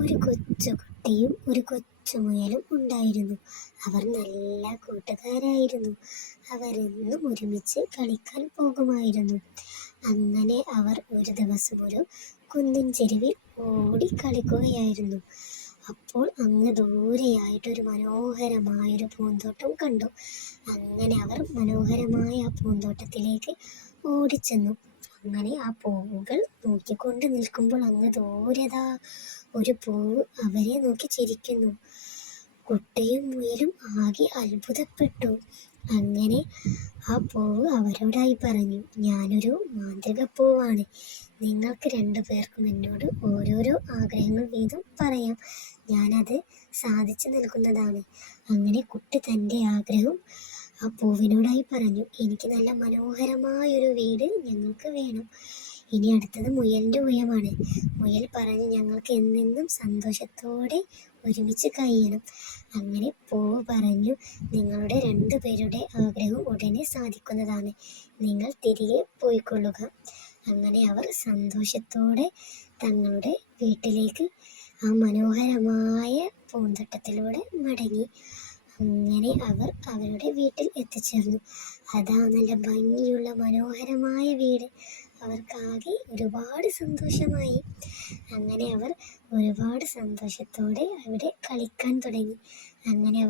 ഒരു കൊച്ചുകുട്ടിയും ഒരു കൊച്ചുമുയലും ഉണ്ടായിരുന്നു. അവർ നല്ല കൂട്ടുകാരായിരുന്നു. അവരെന്നും ഒരുമിച്ച് കളിക്കാൻ പോകുമായിരുന്നു. അങ്ങനെ അവർ ഒരു ദിവസം ഒരു കുന്നിൻ ചെരുവിൽ ഓടി കളിക്കുകയായിരുന്നു. അപ്പോൾ അങ്ങ് ദൂരെയായിട്ടൊരു മനോഹരമായൊരു പൂന്തോട്ടം കണ്ടു. അങ്ങനെ അവർ മനോഹരമായ ആ പൂന്തോട്ടത്തിലേക്ക് ഓടിച്ചെന്നു. അങ്ങനെ ആ പൂവുകൾ നോക്കിക്കൊണ്ട് നിൽക്കുമ്പോൾ അങ്ങ് ദൂരെതാ ഒരു പൂവ് അവരെ നോക്കി ചിരിക്കുന്നു. കുട്ടിയും മുയലും ആകെ അത്ഭുതപ്പെട്ടു. അങ്ങനെ ആ പൂവ് അവരോടായി പറഞ്ഞു, ഞാനൊരു മാന്ത്രിക പൂവാണ്. നിങ്ങൾക്ക് രണ്ടുപേർക്കും എന്നോട് ഓരോരോ ആഗ്രഹങ്ങൾ വീതം പറയാം. ഞാനത് സാധിച്ചു നൽകുന്നതാണ്. അങ്ങനെ കുട്ടി തൻ്റെ ആഗ്രഹം ആ പൂവിനോടായി പറഞ്ഞു. എനിക്ക് നല്ല മനോഹരമായൊരു വീട് ഞങ്ങൾക്ക് വേണം. ഇനി അടുത്തത് മുയലിൻ്റെ ഊഴമാണ്. മുയൽ പറഞ്ഞു, ഞങ്ങൾക്ക് എന്നെന്നും സന്തോഷത്തോടെ ഒരുമിച്ച് കഴിയണം. അങ്ങനെ പൂവ് പറഞ്ഞു, നിങ്ങളുടെ രണ്ടുപേരുടെ ആഗ്രഹവും ഉടനെ സാധിക്കുന്നതാണ്. നിങ്ങൾ തിരികെ പോയിക്കൊള്ളുക. അങ്ങനെ അവർ സന്തോഷത്തോടെ തങ്ങളുടെ വീട്ടിലേക്ക് ആ മനോഹരമായ പൂന്തോട്ടത്തിലൂടെ മടങ്ങി. അങ്ങനെ അവർ അവരുടെ വീട്ടിൽ എത്തിച്ചേർന്നു. അതാ നല്ല ഭംഗിയുള്ള മനോഹരമായ വീട്. അവർക്കാകെ ഒരുപാട് സന്തോഷമായി. അങ്ങനെ അവർ ഒരുപാട് സന്തോഷത്തോടെ അവിടെ കളിക്കാൻ തുടങ്ങി. അങ്ങനെ അവർ